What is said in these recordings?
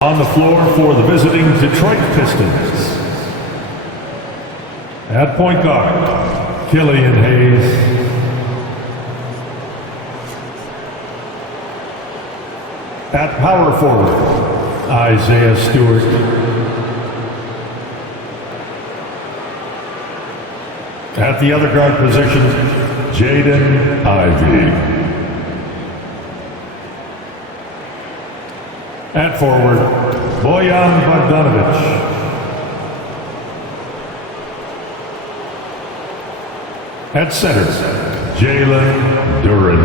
On the floor for the visiting Detroit Pistons. At point guard, Killian Hayes. At power forward, Isaiah Stewart. At the other guard position, Jaden Ivey. At forward, Bojan Bogdanovic. At center, Jalen Duren.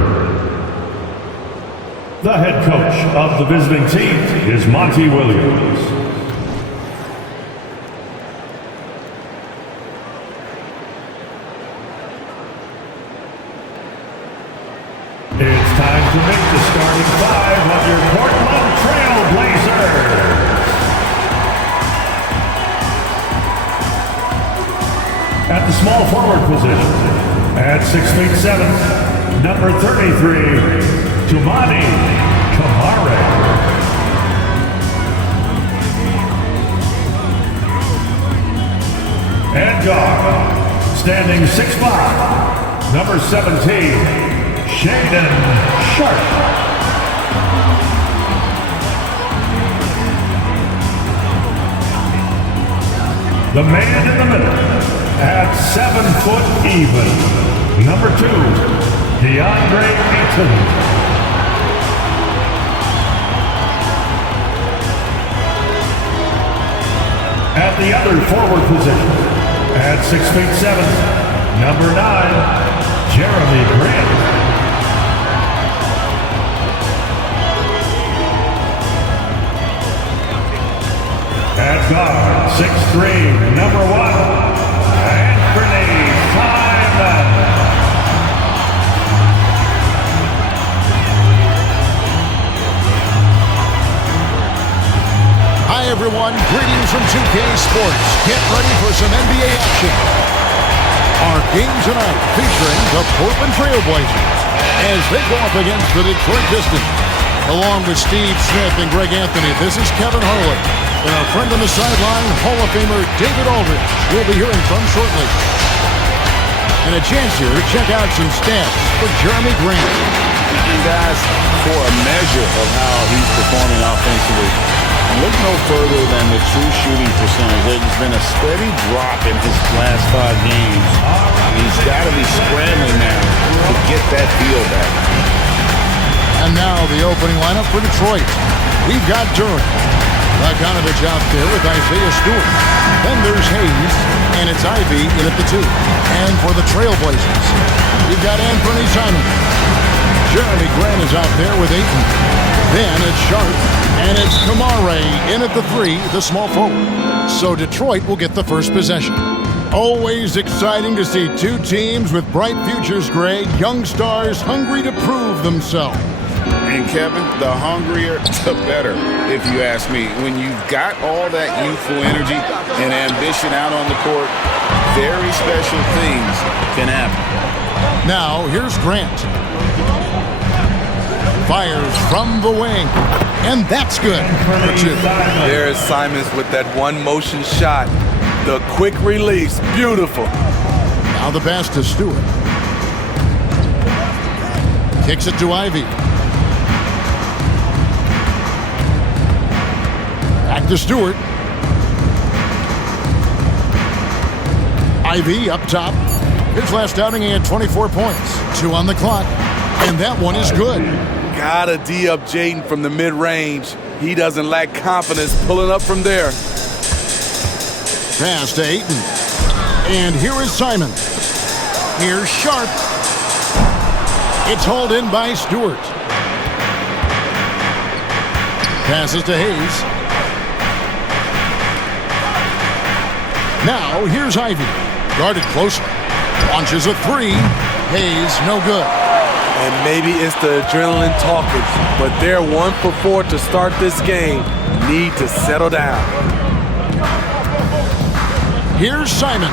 The head coach of the visiting team is Monty Williams. It's time to make the starting five of your Portland Trailblazers. At the small forward position, at 6'7", number 33, Toumani Camara. And guard, standing 6'5", number 17, Shaedon Sharpe. The man in the middle, at 7 foot even, number 2, DeAndre Ayton. At the other forward position, at 6'7", number 9, Jeremy Grant. At guard, 6'3", number 1, Anthony Simon. Hi everyone, greetings from 2K Sports. Get ready for some NBA action. Our game tonight featuring the Portland Trailblazers as they go up against the Detroit Pistons. Along with Steve Smith and Greg Anthony, this is Kevin Harlan. And our friend on the sideline, Hall of Famer David Aldridge, we'll be hearing from shortly. And a chance here to check out some stats for Jeremy Grant. And guys, for a measure of how he's performing offensively, look no further than the true shooting percentage. There's been a steady drop in his last 5 games. He's got to be scrambling now to get that feel back. And now the opening lineup for Detroit. We've got Duren. Bogdanovic out there with Isaiah Stewart. Then there's Hayes, and it's Ivey in at the 2. And for the Trailblazers, we've got Anthony Simon. Jeremy Grant is out there with Ayton. Then it's Sharpe, and it's Camara in at the 3, the small forward. So Detroit will get the first possession. Always exciting to see two teams with bright futures, Greg. Young stars hungry to prove themselves. And Kevin, the hungrier, the better, if you ask me. When you've got all that youthful energy and ambition out on the court, very special things can happen. Now, here's Grant. Fires from the wing, and that's good for 2. There's Simons with that one-motion shot. The quick release, beautiful. Now the pass to Stewart. Kicks it to Ivey. Back to Stewart. Ivey up top. His last outing, he had 24 points. 2 on the clock, and that one is good. Gotta D up Jaden from the mid-range. He doesn't lack confidence pulling up from there. Pass to Ayton. And here is Simon. Here's Sharpe. It's hauled in by Stewart. Passes to Hayes. Now here's Ivey. Guarded closely. Launches a 3. Hayes, no good. And maybe it's the adrenaline talking, but they're 1 for 4 to start this game. Need to settle down. Here's Simon.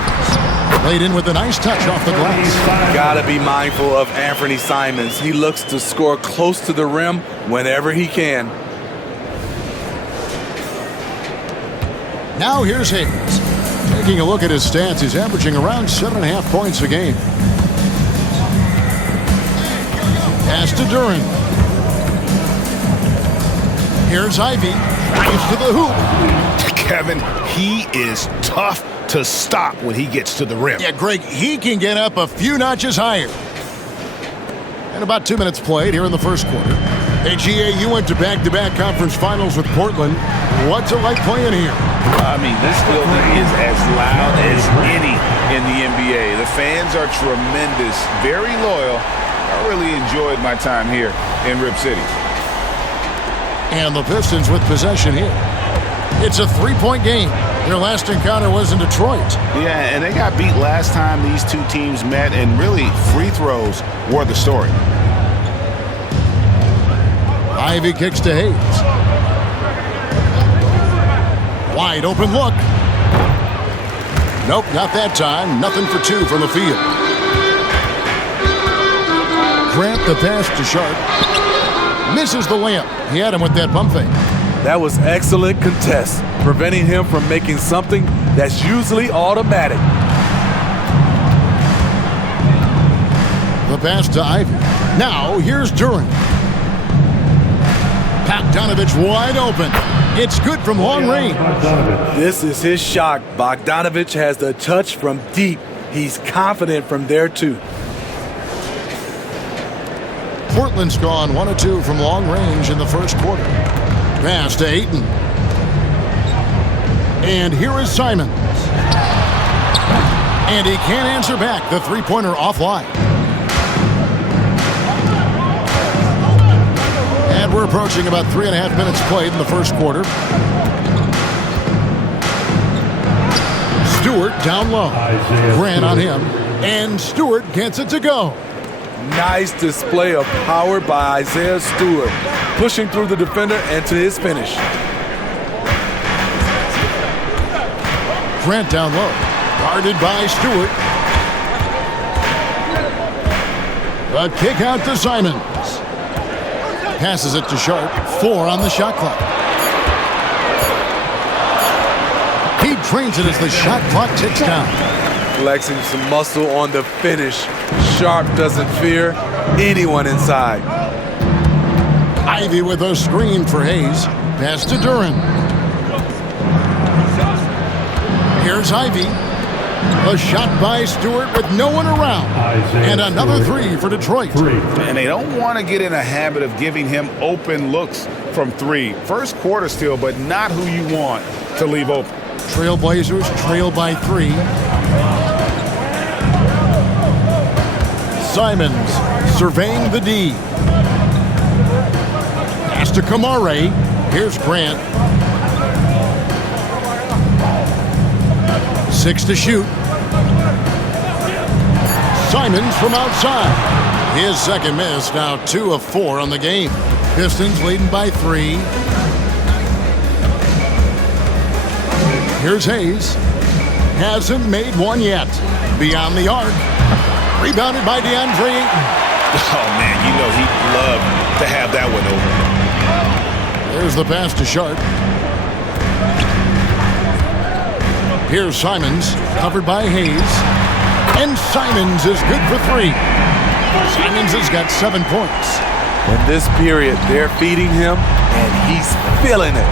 Laid in with a nice touch off the glass. Gotta be mindful of Anthony Simons. He looks to score close to the rim whenever he can. Now here's Hayes. Taking a look at his stats, he's averaging around 7.5 points a game. Pass to Duran. Here's Ivy. Drives to the hoop. Kevin, he is tough to stop when he gets to the rim. Yeah, Greg, he can get up a few notches higher. And about 2 minutes played here in the first quarter. Hey, GA, you went to back-to-back conference finals with Portland. What's it like playing here? I mean, this building is as loud as any in the NBA. The fans are tremendous, very loyal. I really enjoyed my time here in Rip City. And the Pistons with possession here. It's a three-point game. Their last encounter was in Detroit. Yeah, and they got beat last time these two teams met, and really, free throws were the story. Ivy kicks to Hayes. Wide open look. Nope, not that time. Nothing for two from the field. Grant the pass to Sharp. Misses the layup. He had him with that pump fake. That was excellent contest, preventing him from making something that's usually automatic. The pass to Ivy. Now here's Duran. Bogdanovich wide open. It's good from long range. This is his shot. Bogdanovich has the touch from deep. He's confident from there too. Portland's gone 1 of 2 from long range in the first quarter. Pass to Ayton. And here is Simons. And he can't answer back. The three-pointer offline. And we're approaching about 3.5 minutes played in the first quarter. Stewart down low. Grant on him. And Stewart gets it to go. Nice display of power by Isaiah Stewart, pushing through the defender and to his finish. Grant down low. Guarded by Stewart. A kick out to Simons. Passes it to Sharp. 4 on the shot clock. He trains it as the shot clock ticks down. Flexing some muscle on the finish. Sharp doesn't fear anyone inside. Ivy with a screen for Hayes. Pass to Duran. Here's Ivy. A shot by Stewart with no one around. And another three for Detroit. And they don't want to get in a habit of giving him open looks from three. First quarter still, but not who you want to leave open. Trailblazers trail by 3. Simons surveying the D. Pass to Kamare. Here's Grant. 6 to shoot. Simons from outside. His second miss, now 2 of 4 on the game. Pistons leading by 3. Here's Hayes. Hasn't made one yet. Beyond the arc. Rebounded by DeAndre Ayton. Oh, man, you know he'd love to have that one over. There's the pass to Sharp. Here's Simons, covered by Hayes. And Simons is good for 3. Simons has got 7 points. In this period, they're feeding him, and he's feeling it.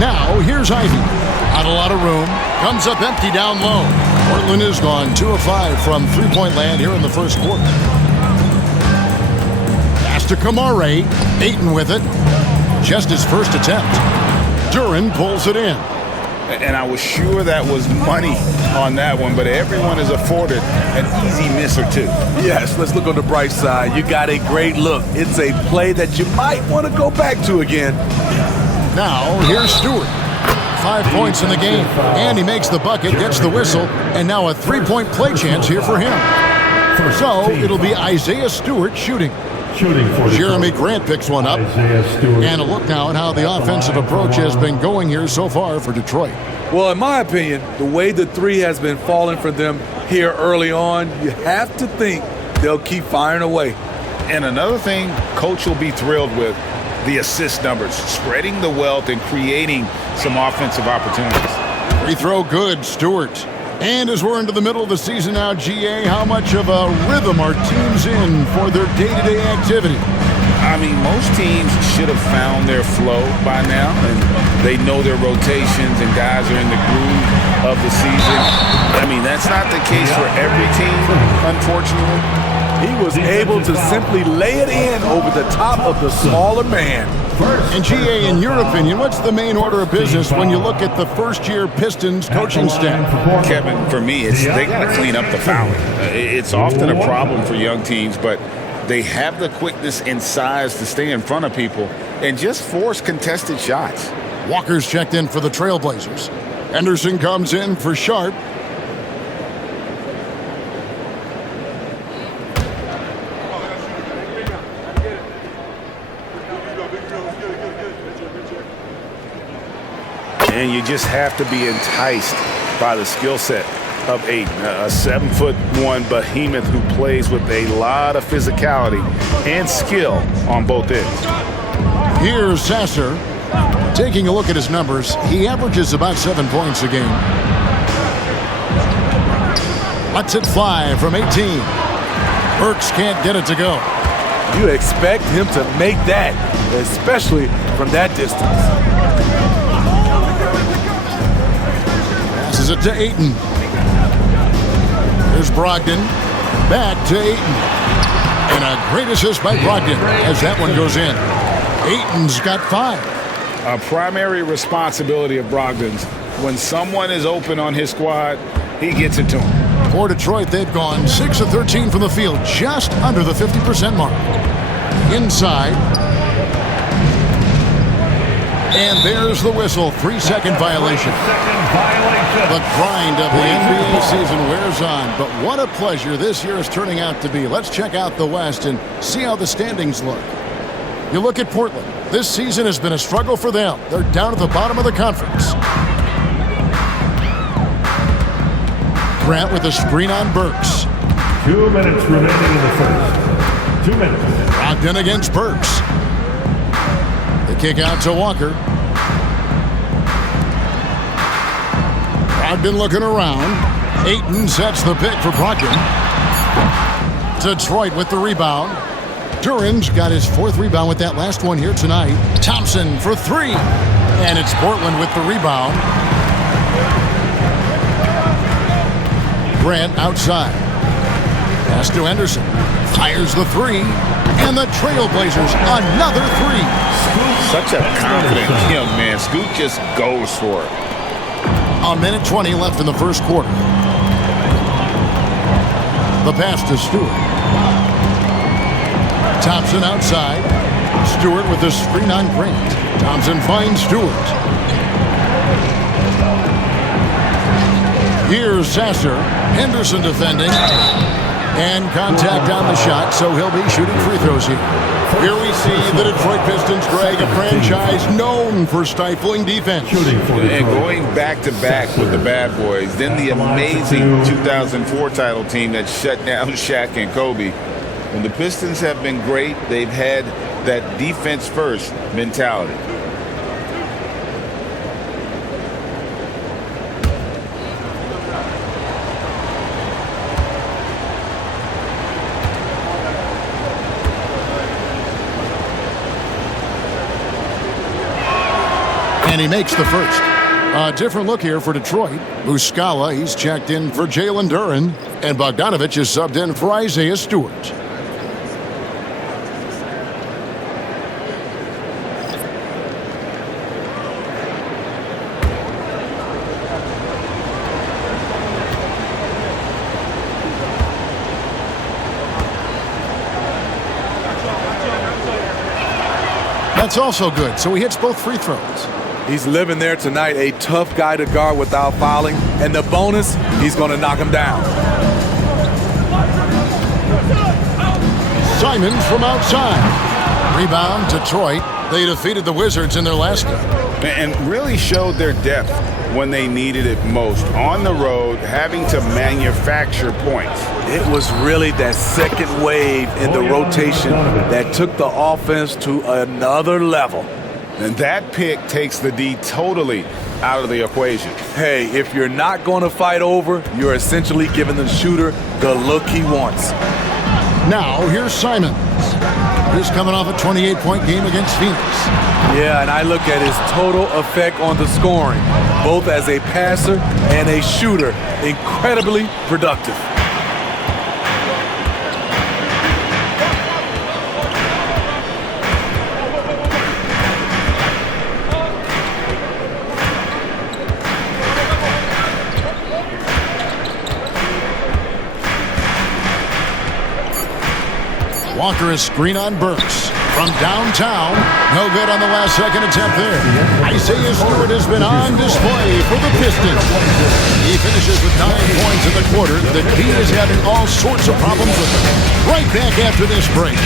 Now, here's Ivy. Not a lot of room. Comes up empty down low. Portland is gone 2 of 5 from three-point land here in the first quarter. Pass to Kamare. Ayton with it. Just his first attempt. Duran pulls it in. And I was sure that was money on that one, but everyone is afforded an easy miss or 2. Yes, let's look on the bright side. You got a great look. It's a play that you might want to go back to again. Now, here's Stewart. 5 points in the game, and he makes the bucket, gets the whistle, and now a three-point play chance here for him. So it'll be Isaiah Stewart shooting. Jeremy Grant picks one up. And a look now at how the offensive approach has been going here so far for Detroit. Well, in my opinion, the way the three has been falling for them here early on, you have to think they'll keep firing away. And another thing Coach will be thrilled with, the assist numbers, spreading the wealth and creating some offensive opportunities. Free throw good, Stewart. And as we're into the middle of the season now, GA, how much of a rhythm are teams in for their day-to-day activity? I mean, most teams should have found their flow by now, and they know their rotations and guys are in the groove of the season. I mean, that's not the case for every team, unfortunately. He was able to simply lay it in over the top of the smaller man. And GA, in your opinion, what's the main order of business when you look at the first-year Pistons coaching staff? Kevin, for me, they got to clean up the fouling. It's often a problem for young teams, but they have the quickness and size to stay in front of people and just force contested shots. Walker's checked in for the Trailblazers. Henderson comes in for Sharp. And you just have to be enticed by the skill set of Ayton, a 7'1" behemoth who plays with a lot of physicality and skill on both ends. Here's Sasser. Taking a look at his numbers, he averages about 7 points a game. Lets it fly from 18. Burks can't get it to go. You expect him to make that, especially from that distance. Passes it to Ayton. Here's Brogdon. Back to Ayton. And a great assist by Brogdon as that one goes in. Ayton's got 5. A primary responsibility of Brogdon's, when someone is open on his squad, he gets it to him. For Detroit, they've gone 6 of 13 from the field, just under the 50% mark. Inside. And there's the whistle. 3-second violation. The grind of the NBA season wears on, but what a pleasure this year is turning out to be. Let's check out the West and see how the standings look. You look at Portland. This season has been a struggle for them. They're down at the bottom of the conference. Grant with a screen on Burks. 2 minutes remaining in the first. 2 minutes. Brogdon against Burks. The kick out to Walker. Brogdon looking around. Ayton sets the pick for Brogdon. Detroit with the rebound. Duran's got his 4th rebound with that last one here tonight. Thompson for 3. And it's Portland with the rebound. Grant outside. Pass to Henderson. Fires the 3. And the Trailblazers another 3. Such a confident young man. Scoot just goes for it. A minute 20 left in the first quarter. The pass to Stewart. Thompson outside. Stewart with the screen on Grant. Thompson finds Stewart. Here's Sasser. Henderson defending. And contact on the shot, so he'll be shooting free throws here. Here we see the Detroit Pistons, Greg, a franchise known for stifling defense. And going back-to-back with the bad boys. Then the amazing 2004 title team that shut down Shaq and Kobe. When the Pistons have been great, they've had that defense-first mentality. And he makes the first. A different look here for Detroit. Muscala, he's checked in for Jalen Duren. And Bogdanovich is subbed in for Isaiah Stewart. That's also good, so he hits both free throws. He's living there tonight, a tough guy to guard without fouling. And the bonus, he's going to knock him down. Simons from outside. Rebound, Detroit. They defeated the Wizards in their last game. And really showed their depth when they needed it most. On the road, having to manufacture points. It was really that second wave in the rotation that took the offense to another level. And that pick takes the D totally out of the equation. Hey, if you're not going to fight over, you're essentially giving the shooter the look he wants. Now, here's Simons. He's coming off a 28-point game against Phoenix. Yeah, and I look at his total effect on the scoring, both as a passer and a shooter. Incredibly productive. Walker is screen on Burks. From downtown, no good on the last second attempt there. Isaiah Stewart has been on display for the Pistons. He finishes with 9 points in the quarter. The D is having all sorts of problems with him. Right back after this break.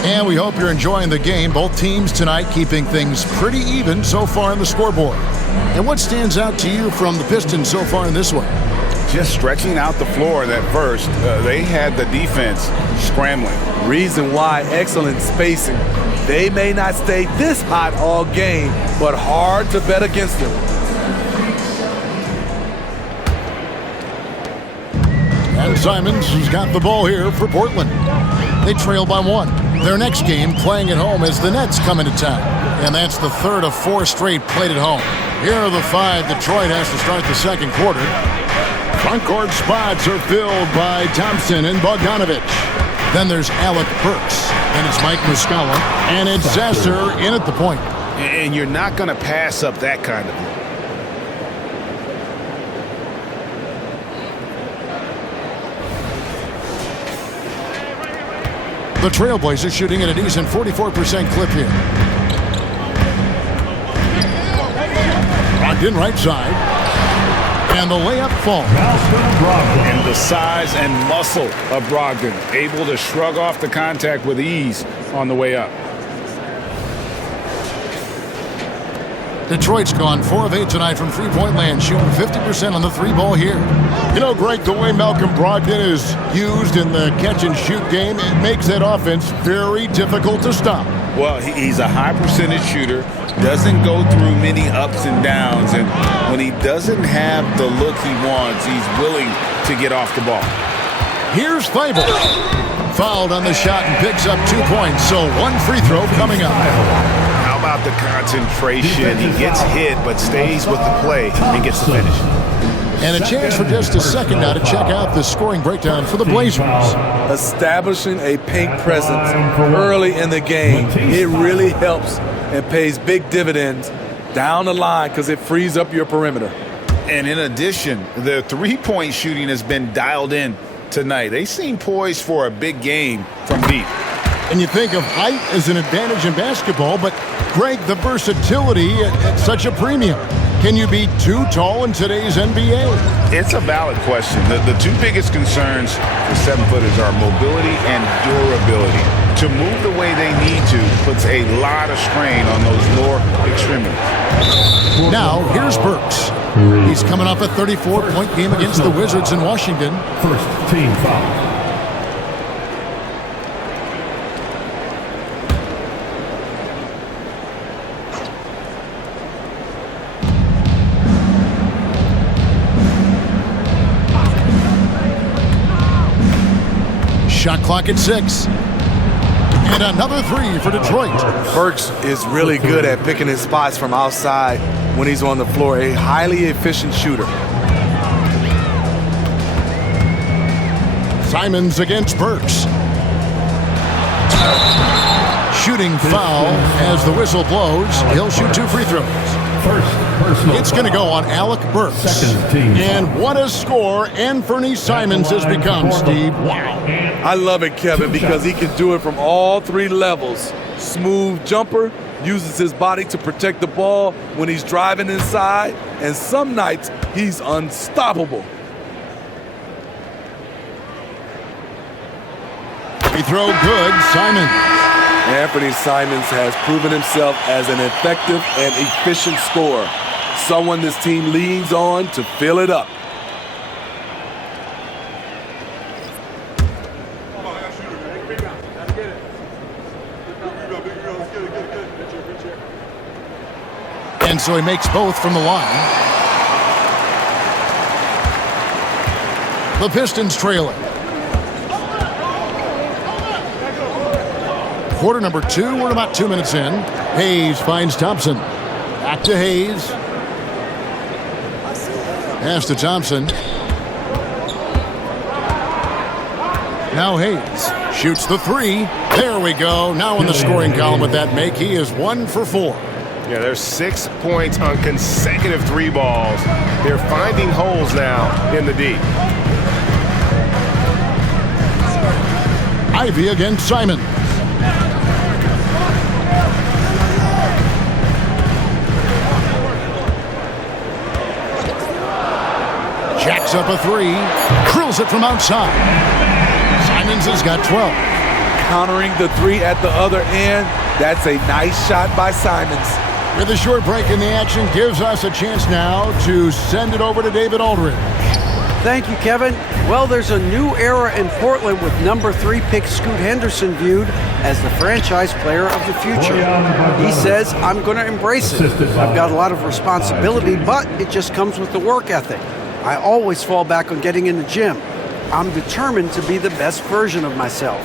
And we hope you're enjoying the game. Both teams tonight keeping things pretty even so far on the scoreboard. And what stands out to you from the Pistons so far in this one? Just stretching out the floor that first. They had the defense scrambling. Reason why, excellent spacing. They may not stay this hot all game, but hard to bet against them. And Simons has got the ball here for Portland. They trail by 1. Their next game playing at home as the Nets come into town. And that's the third of 4 straight played at home. Here are the 5 Detroit has to start the second quarter. Front court spots are filled by Thompson and Bogdanovich. Then there's Alec Burks. And it's Mike Muscala. And it's Sasser in at the point. And you're not going to pass up that kind of look. The Trailblazers shooting at a decent 44% clip here. Brogdon right side. And the layup falls. And the size and muscle of Brogdon, able to shrug off the contact with ease on the way up. Detroit's gone 4 of 8 tonight from three-point land, shooting 50% on the 3-ball here. You know, Greg, the way Malcolm Brogdon is used in the catch-and-shoot game, it makes that offense very difficult to stop. Well, he's a high-percentage shooter, doesn't go through many ups and downs, and when he doesn't have the look he wants, he's willing to get off the ball. Here's Thibault. Fouled on the shot and picks up 2 points, so 1 free throw coming up. How about the concentration? He gets hit, but stays with the play and gets the finish. And a chance for just a second now to check out the scoring breakdown for the Blazers. Establishing a paint presence early in the game, it really helps and pays big dividends down the line because it frees up your perimeter. And in addition, the three-point shooting has been dialed in tonight. They seem poised for a big game from deep. And you think of height as an advantage in basketball, but Greg, the versatility at such a premium. Can you be too tall in today's NBA? It's a valid question. The 2 biggest concerns for 7-footers are mobility and durability. To move the way they need to puts a lot of strain on those lower extremities. Now, here's Burks. He's coming off a 34-point game against the Wizards in Washington. First team foul. Shot clock at 6. And another 3 for Detroit. Burks is really good at picking his spots from outside when he's on the floor. A highly efficient shooter. Simons against Burks. shooting foul as the whistle blows. He'll shoot 2 free throws. First personal It's going to go on Alec Burks. Second team. And what a score Anthony Simons has become, Steve. Wow. I love it, Kevin, because he can do it from all 3 levels. Smooth jumper, uses his body to protect the ball when he's driving inside, and some nights he's unstoppable. Free throw good, Simons. Anthony Simons has proven himself as an effective and efficient scorer, someone this team leans on to fill it up. And so he makes both from the line. The Pistons trail it. Quarter number 2, we're about 2 minutes in. Hayes finds Thompson. Back to Hayes. Pass to Thompson. Now Hayes shoots the 3. There we go. Now in the scoring column with that make, he is 1 for 4. Yeah, there's 6 points on consecutive 3 balls. They're finding holes now in the D. Ivy against Simons. Jacks up a 3. Drills it from outside. Simons has got 12. Countering the 3 at the other end. That's a nice shot by Simons. With a short break in the action, gives us a chance now to send it over to David Aldridge. Thank you, Kevin. Well, there's a new era in Portland with number 3 pick Scoot Henderson viewed as the franchise player of the future. He says, I'm going to embrace it. I've got a lot of responsibility, but it just comes with the work ethic. I always fall back on getting in the gym. I'm determined to be the best version of myself.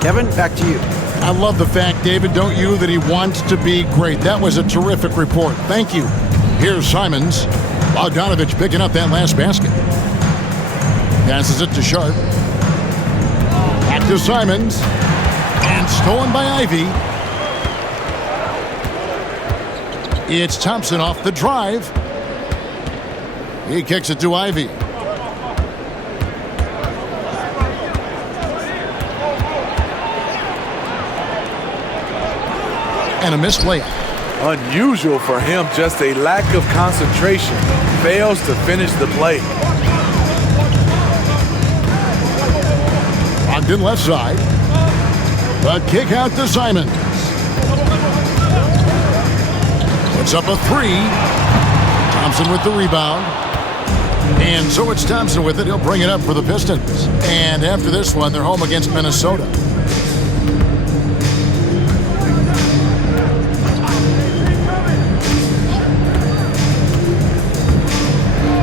Kevin, back to you. I love the fact, David, don't you, that he wants to be great. That was a terrific report. Thank you. Here's Simons. Bogdanovich picking up that last basket. Passes it to Sharp. Back to Simons. And stolen by Ivy. It's Thompson off the drive. He kicks it to Ivy. And a missed layup. Unusual for him, just a lack of concentration. Fails to finish the play. Ogden left side. The kick out to Simons. Puts up a 3. Thompson with the rebound. And so it's Thompson with it. He'll bring it up for the Pistons. And after this one, they're home against Minnesota.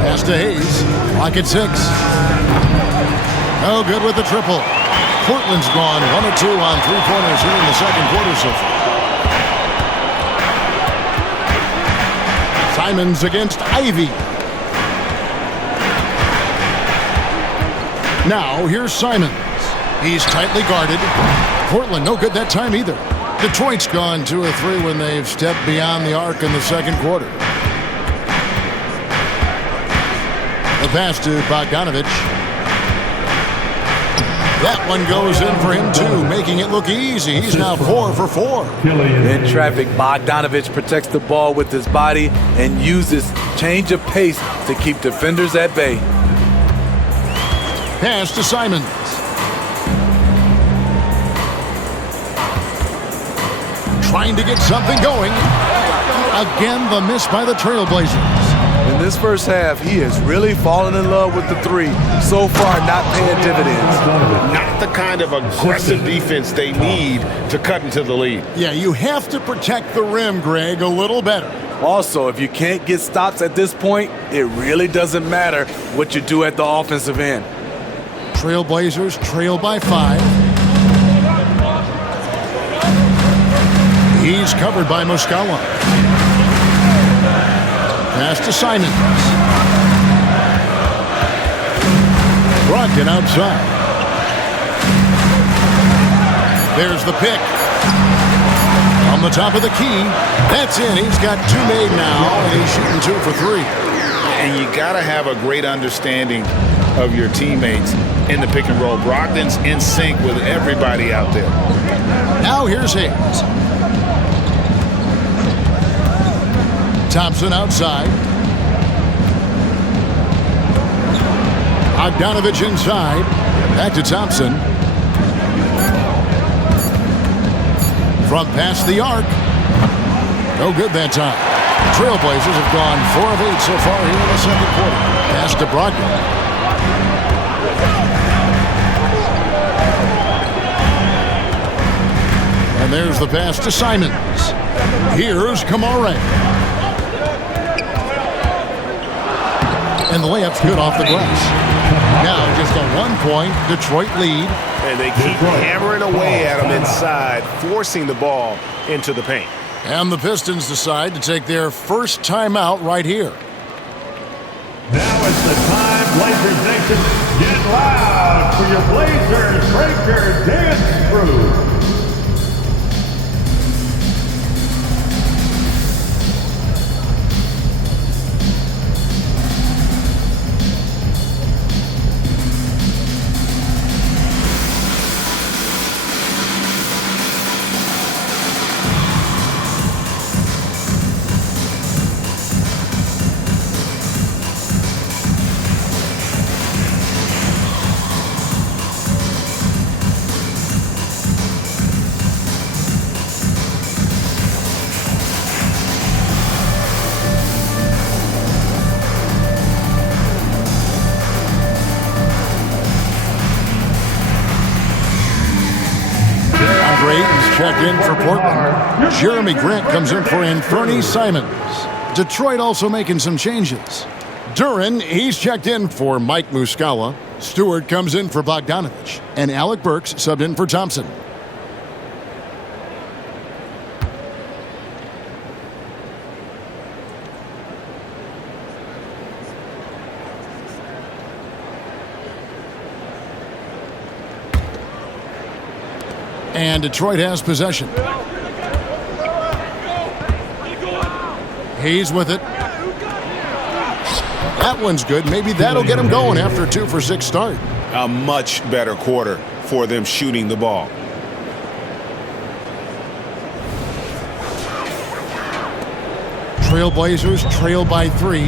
Pass to Hayes. Clock at 6. No good with the triple. Portland's gone 1 of 2 on 3-pointers here in the second quarter so far. Simons against Ivy. Now here's Simons. He's tightly guarded. Portland no good that time either. Detroit's gone 2 of 3 when they've stepped beyond the arc in the second quarter. The pass to Bogdanovich. That one goes in for him too, making it look easy. He's now 4 for 4. In traffic, Bogdanovich protects the ball with his body and uses change of pace to keep defenders at bay. Pass to Simons. Trying to get something going. Again, the miss by the Trailblazers. In this first half, he has really fallen in love with the 3. So far, not paying dividends. Not the kind of aggressive defense they need to cut into the lead. Yeah, you have to protect the rim, Greg, a little better. Also, if you can't get stops at this point, it really doesn't matter what you do at the offensive end. Trailblazers trail by 5. He's covered by Muscala. Pass to Simons. Brogdon outside. There's the pick. the top of the key. That's in. He's got 2 made now, and he's shooting 2 for 3. And you got to have a great understanding of your teammates in the pick and roll. Brogdon's in sync with everybody out there. Now here's Hayes. Thompson outside. Bogdanovich inside. Back to Thompson. From past the arc. No good that time. Trailblazers have gone 4 of 8 so far here in the second quarter. Pass to Brogdon. And there's the pass to Simons. Here's Kamare. And the layup's good off the glass. Now just a 1-point Detroit lead. And they keep hammering away at him inside, forcing the ball into the paint. And the Pistons decide to take their first timeout right here. Now it's the time, Blazers Nation. Get loud for your Blazers Breaker Dance Crew. Checked in for Portland. Jeremy Grant comes in for Anthony Simons. Detroit also making some changes. Duran, he's checked in for Mike Muscala. Stewart comes in for Bogdanovich. And Alec Burks subbed in for Thompson. And Detroit has possession. He's with it. That one's good. Maybe that'll get him going after a 2 for 6 start. A much better quarter for them shooting the ball. Trailblazers trail by 3.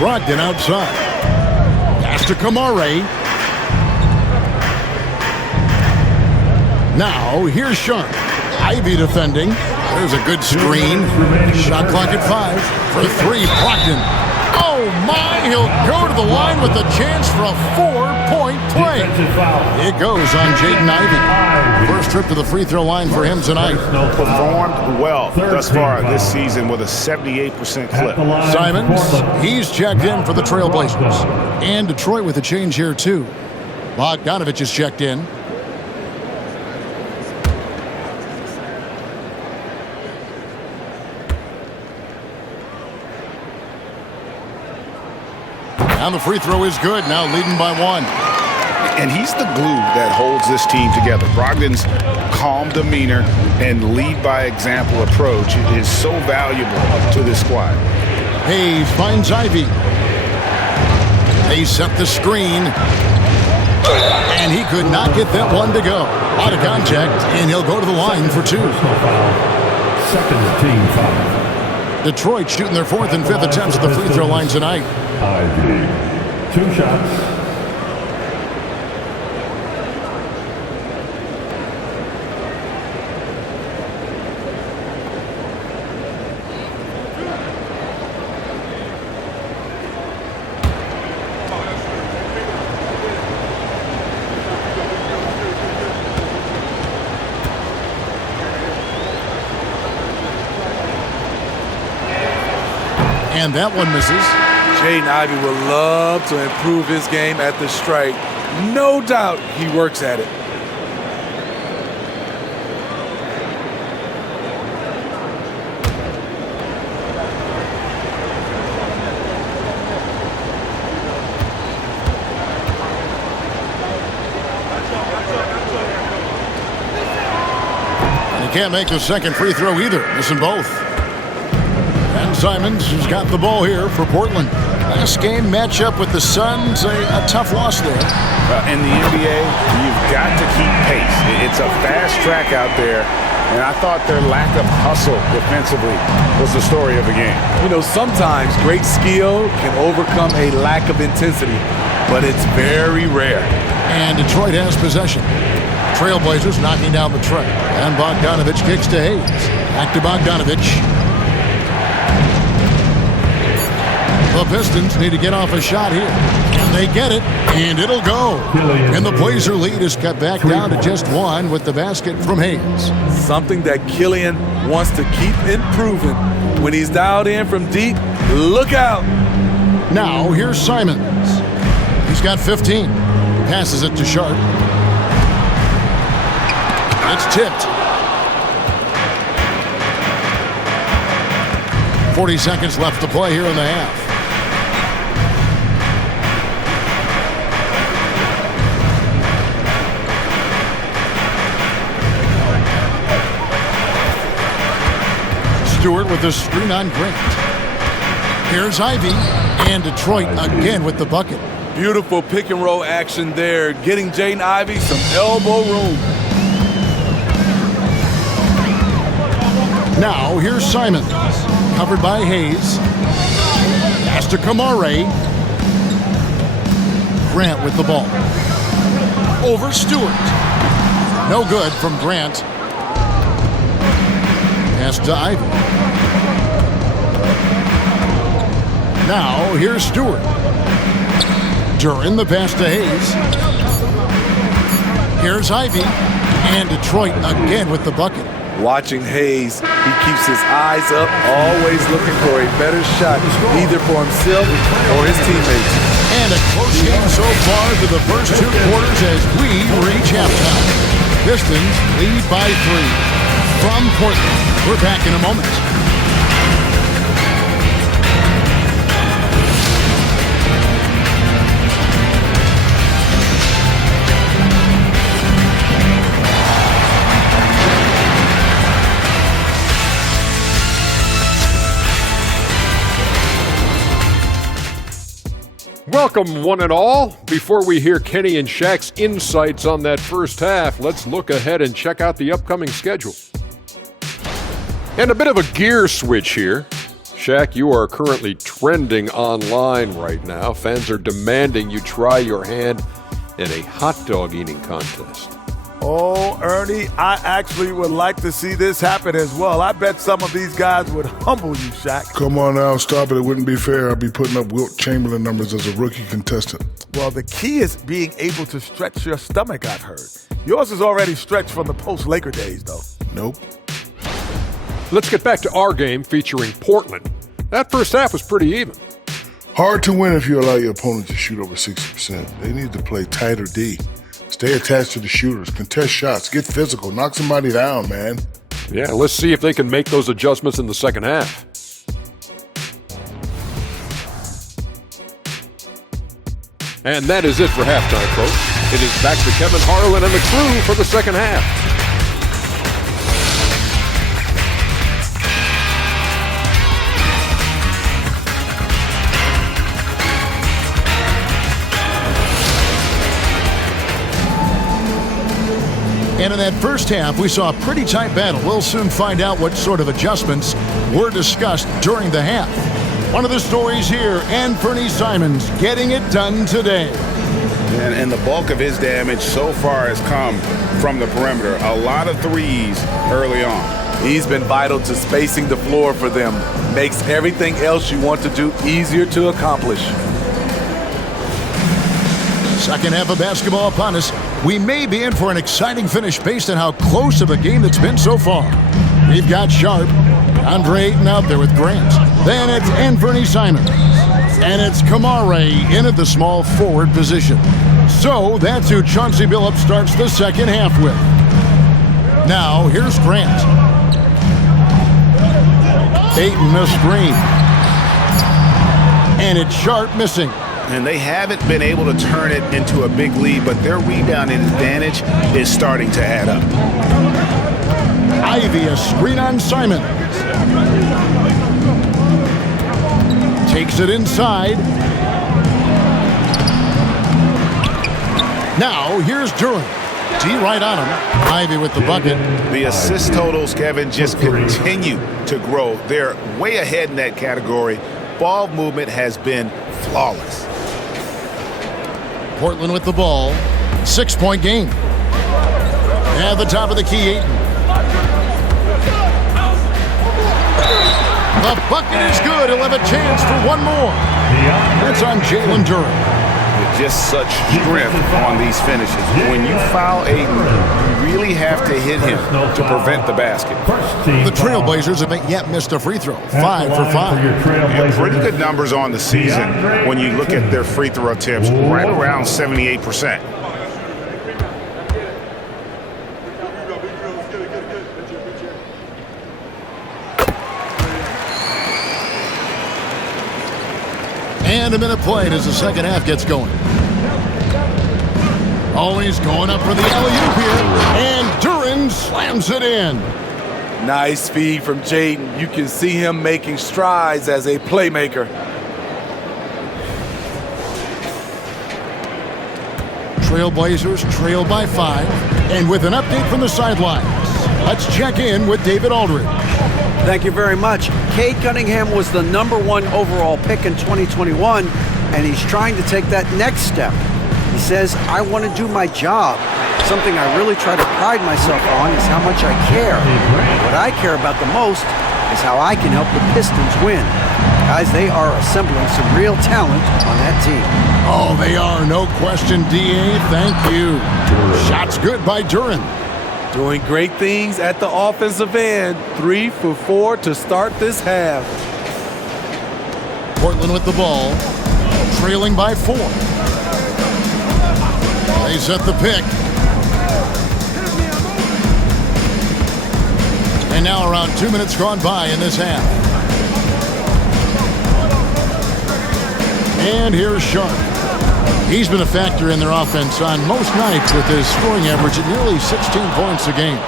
Brogdon outside. Pass to Kamare. Now, here's Sharp. Ivy defending. There's a good screen. Shot clock at 5. For 3, Brogdon. Oh, my! He'll go to the line with a chance for a 4-point play. It goes on Jaden Ivey. First trip to the free throw line for him tonight. Performed well thus far this season with a 78% clip. Simons, he's checked in for the Trailblazers. And Detroit with a change here, too. Bogdanovich is checked in. And the free throw is good, now leading by 1. And he's the glue that holds this team together. Brogdon's calm demeanor and lead-by-example approach is so valuable to this squad. Hayes finds Ivy. They set the screen. And he could not get that one to go. Out of contact, and he'll go to the line for 2. Second team foul. Detroit shooting their 4th and 5th attempts at the free throw line tonight. Ivy. 2 shots. And that one misses. Jaden Ivey would love to improve his game at the strike. No doubt he works at it. He can't make the second free throw either. Missing both. And Simons has got the ball here for Portland. Last game matchup with the Suns, a tough loss there. In the NBA, you've got to keep pace. It's a fast track out there, and I thought their lack of hustle defensively was the story of the game. You know, sometimes great skill can overcome a lack of intensity, but it's very rare. And Detroit has possession. Trailblazers knocking down the tray. And Bogdanovich kicks to Hayes. Back to Bogdanovich. The Pistons need to get off a shot here. And they get it, and it'll go. And the Blazer lead is cut back down to just one with the basket from Hayes. Something that Killian wants to keep improving. When he's dialed in from deep, look out. Now, here's Simons. He's got 15. Passes it to Sharp. It's tipped. 40 seconds left to play here in the half. Stewart with the screen on Grant. Here's Ivy, and Detroit again with the bucket. Beautiful pick and roll action there, getting Jaden Ivey some elbow room. Now here's Simons, covered by Hayes. Pass to Kamare. Grant with the ball. Over Stewart. No good from Grant. Pass to Ivy. Now here's Stewart. Duran the pass to Hayes. Here's Ivy. And Detroit again with the bucket. Watching Hayes, he keeps his eyes up, always looking for a better shot, either for himself or his teammates. And a close game so far through the first two quarters as we reach halftime. Pistons lead by 3. From Portland, we're back in a moment. Welcome, one and all. Before we hear Kenny and Shaq's insights on that first half, let's look ahead and check out the upcoming schedule. And a bit of a gear switch here. Shaq, you are currently trending online right now. Fans are demanding you try your hand in a hot dog eating contest. Oh, Ernie, I actually would like to see this happen as well. I bet some of these guys would humble you, Shaq. Come on now, stop it. It wouldn't be fair. I'd be putting up Wilt Chamberlain numbers as a rookie contestant. Well, the key is being able to stretch your stomach, I've heard. Yours is already stretched from the post-Laker days, though. Nope. Let's get back to our game featuring Portland. That first half was pretty even. Hard to win if you allow your opponent to shoot over 60%. They need to play tighter D. Stay attached to the shooters, contest shots, get physical, knock somebody down, man. Yeah, let's see if they can make those adjustments in the second half. And that is it for halftime, folks. It is back to Kevin Harlan and the crew for the second half. And in that first half, we saw a pretty tight battle. We'll soon find out what sort of adjustments were discussed during the half. One of the stories here, Anthony Simons getting it done today. And the bulk of his damage so far has come from the perimeter. A lot of threes early on. He's been vital to spacing the floor for them. Makes everything else you want to do easier to accomplish. Second half of basketball upon us. We may be in for an exciting finish based on how close of a game it's been so far. We've got Sharp, Andre Ayton out there with Grant. Then it's Anthony Simons. And it's Kamare in at the small forward position. So that's who Chauncey Billups starts the second half with. Now here's Grant. Ayton a screen. And it's Sharp missing. And they haven't been able to turn it into a big lead, but their rebounding advantage is starting to add up. Ivy, a screen on Simon. Takes it inside. Now, here's Duran. D right on him. Ivy with the bucket. The assist totals, Kevin, just continue to grow. They're way ahead in that category. Ball movement has been flawless. Portland with the ball. 6-point game. At the top of the key, Ayton. The bucket is good. He'll have a chance for one more. That's on Jalen Duran. Just such strength on these finishes. When you foul Ayton, you really have to hit him to prevent the basket. The Trailblazers haven't yet missed a free throw. 5 for 5. And pretty good numbers on the season when you look at their free throw attempts, right around 78%. And a minute played as the second half gets going. Always going up for the alley-oop here. And Duran slams it in. Nice feed from Jaden. You can see him making strides as a playmaker. Trailblazers trail by 5. And with an update from the sidelines, let's check in with David Aldridge. Thank you very much. Cade Cunningham was the #1 overall pick in 2021, and he's trying to take that next step. He says, I want to do my job. Something I really try to pride myself on is how much I care. What I care about the most is how I can help the Pistons win. Guys, they are assembling some real talent on that team. Oh, they are. No question, D.A. Thank you. Shots good by Duran. Doing great things at the offensive end. 3 for 4 to start this half. Portland with the ball. Trailing by 4. They set the pick. And now around 2 minutes gone by in this half. And here's Sharp. He's been a factor in their offense on most nights with his scoring average at nearly 16 points a game.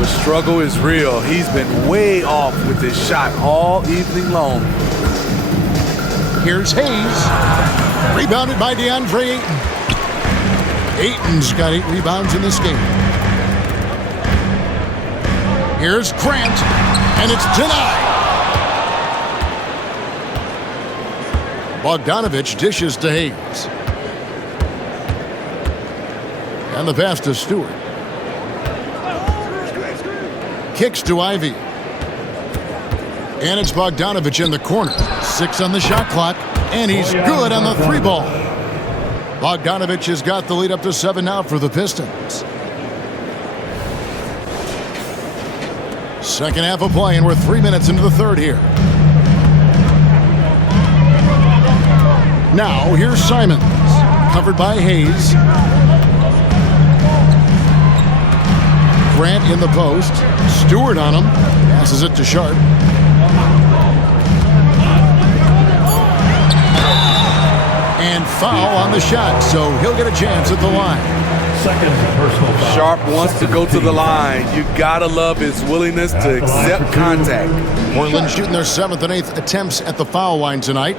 The struggle is real. He's been way off with his shot all evening long. Here's Hayes. Rebounded by DeAndre Ayton. Ayton's got 8 rebounds in this game. Here's Grant, and it's denied. Bogdanovich dishes to Hayes. And the pass to Stewart. Kicks to Ivy. And it's Bogdanovich in the corner. 6 on the shot clock, and he's good on the 3 ball. Bogdanovich has got the lead up to 7 now for the Pistons. Second half of play, and we're 3 minutes into the third here. Now, here's Simons. Covered by Hayes. Grant in the post. Stewart on him. Passes it to Sharp. And foul on the shot, so he'll get a chance at the line. Second personal foul. Sharp wants to go to the line. You gotta love his willingness to accept contact. Portland shooting their 7th and 8th attempts at the foul line tonight.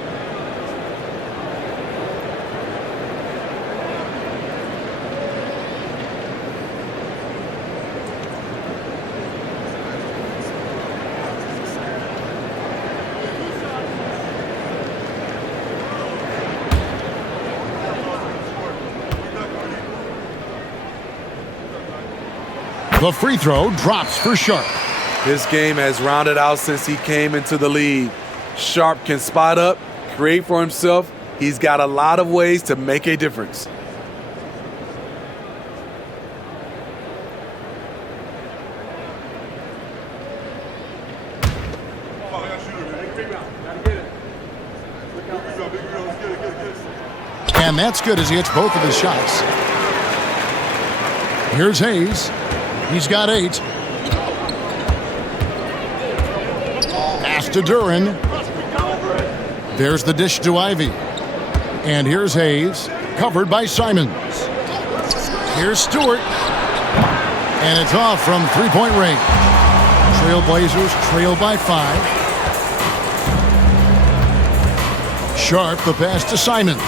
The free throw drops for Sharp. His game has rounded out since he came into the league. Sharp can spot up, create for himself. He's got a lot of ways to make a difference. And that's good as he hits both of his shots. Here's Hayes. He's got 8. Pass to Duran. There's the dish to Ivy. And here's Hayes, covered by Simons. Here's Stewart. And it's off from 3-point range. Trailblazers trail by 5. Sharp, the pass to Simons.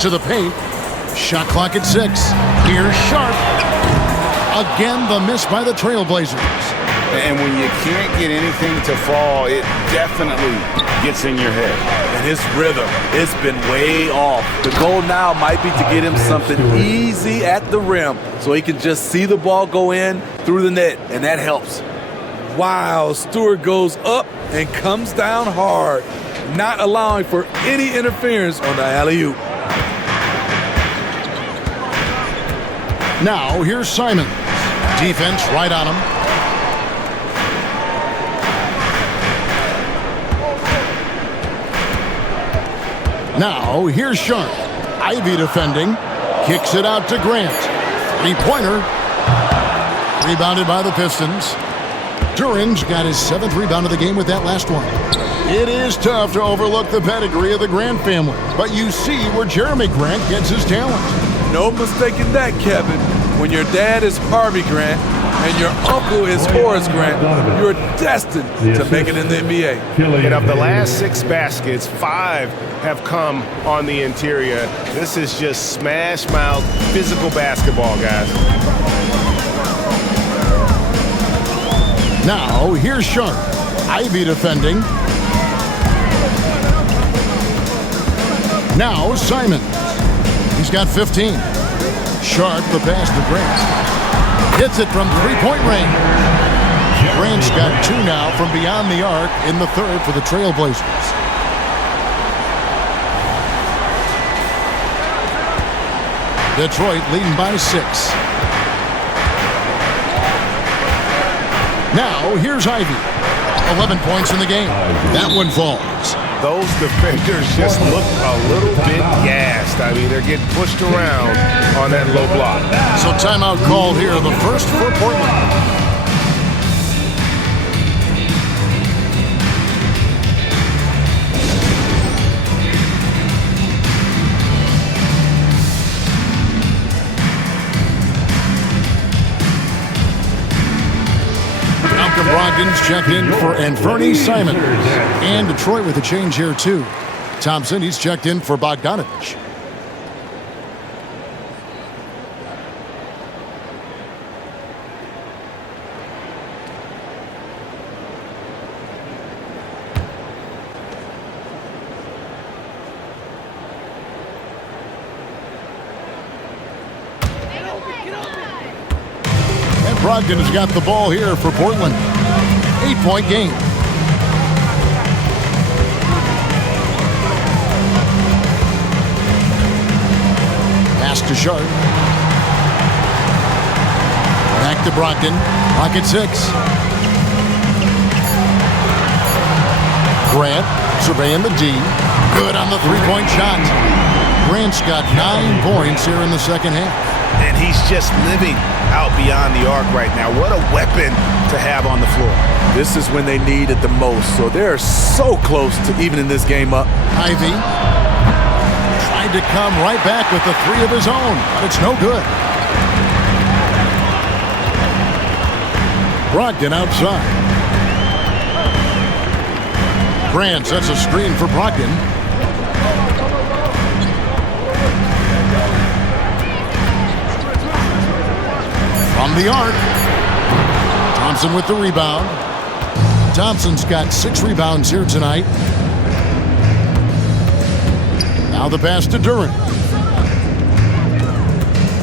To the paint. Shot clock at 6. Here's Sharp. Again, the miss by the Trailblazers. And when you can't get anything to fall, it definitely gets in your head. And his rhythm, it's been way off. The goal now might be to get him something easy at the rim so he can just see the ball go in through the net, and that helps. Wow, Stewart goes up and comes down hard, not allowing for any interference on the alley-oop. Now, here's Simons. Defense right on him. Now, here's Sharp. Ivy defending. Kicks it out to Grant. Three-pointer. Rebounded by the Pistons. Duran's got his 7th rebound of the game with that last one. It is tough to overlook the pedigree of the Grant family, but you see where Jeremy Grant gets his talent. No mistaking that, Kevin. When your dad is Harvey Grant and your uncle is Horace Grant, you're destined to make it in the NBA. And of the last 6 baskets, 5 have come on the interior. This is just smash-mouth physical basketball, guys. Now, here's Sharp. Ivy defending. Now, Simons. He's got 15. Sharp, the pass to Grant. Hits it from three-point range. Grant's got 2 now from beyond the arc in the 3rd for the Trailblazers. Detroit leading by 6. Now, here's Ivy. 11 points in the game. That one falls. Those defenders just look a little bit gassed. I mean, they're getting pushed around on that low block. So timeout called here, the first for Portland. Brogdon's checked in for Anthony Simons. And Detroit with a change here, too. Thompson, he's checked in for Bogdanovich. And Brogdon has got the ball here for Portland. 8-point game. Pass to Sharp. Back to Brogdon. Pocket 6. Grant surveying the D. Good on the three-point shot. Grant's got 9 points here in the second half. And he's just living out beyond the arc right now. What a weapon to have on the floor. This is when they need it the most, so they're so close to evening this game up. Ivy tried to come right back with the 3 of his own, but it's no good. Brogdon outside. Grant sets a screen for Brogdon. From the arc. Thompson with the rebound. Thompson's got 6 rebounds here tonight. Now the pass to Durant.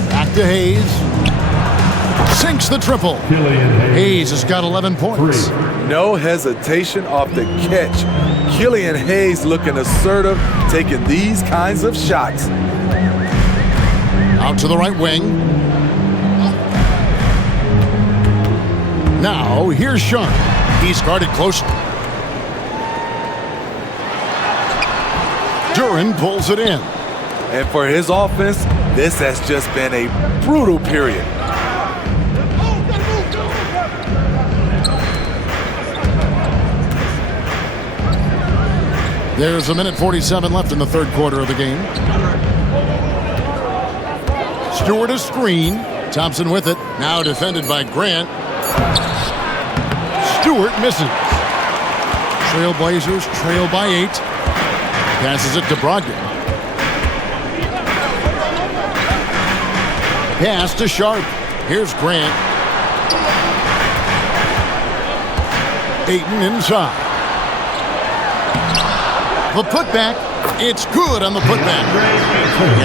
Back to Hayes. Sinks the triple. Hayes has got 11 points. No hesitation off the catch. Killian Hayes looking assertive, taking these kinds of shots. Out to the right wing. Now, here's Sharp. He's guarded closely. Durant pulls it in. And for his offense, this has just been a brutal period. There's 1:47 left in the third quarter of the game. Stewart a screen. Thompson with it. Now defended by Grant. Stewart misses. Trailblazers trail by 8. Passes it to Brogdon. Pass to Sharp. Here's Grant. Ayton inside. The putback. It's good on the putback.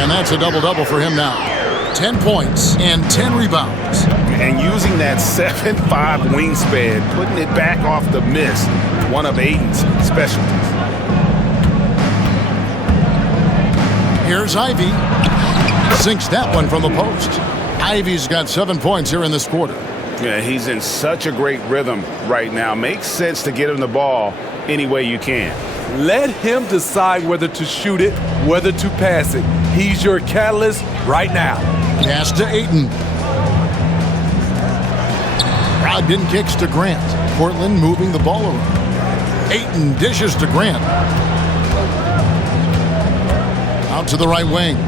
And that's a double-double for him now. 10 points and 10 rebounds. And using that 7'5" wingspan, putting it back off the miss, one of Ayton's specialties. Here's Ivy. Sinks that one from the post. Ivy's got 7 points here in this quarter. Yeah, he's in such a great rhythm right now. Makes sense to get him the ball any way you can. Let him decide whether to shoot it, whether to pass it. He's your catalyst right now. Pass to Ayton. Brogdon kicks to Grant. Portland moving the ball around. Ayton dishes to Grant. Out to the right wing.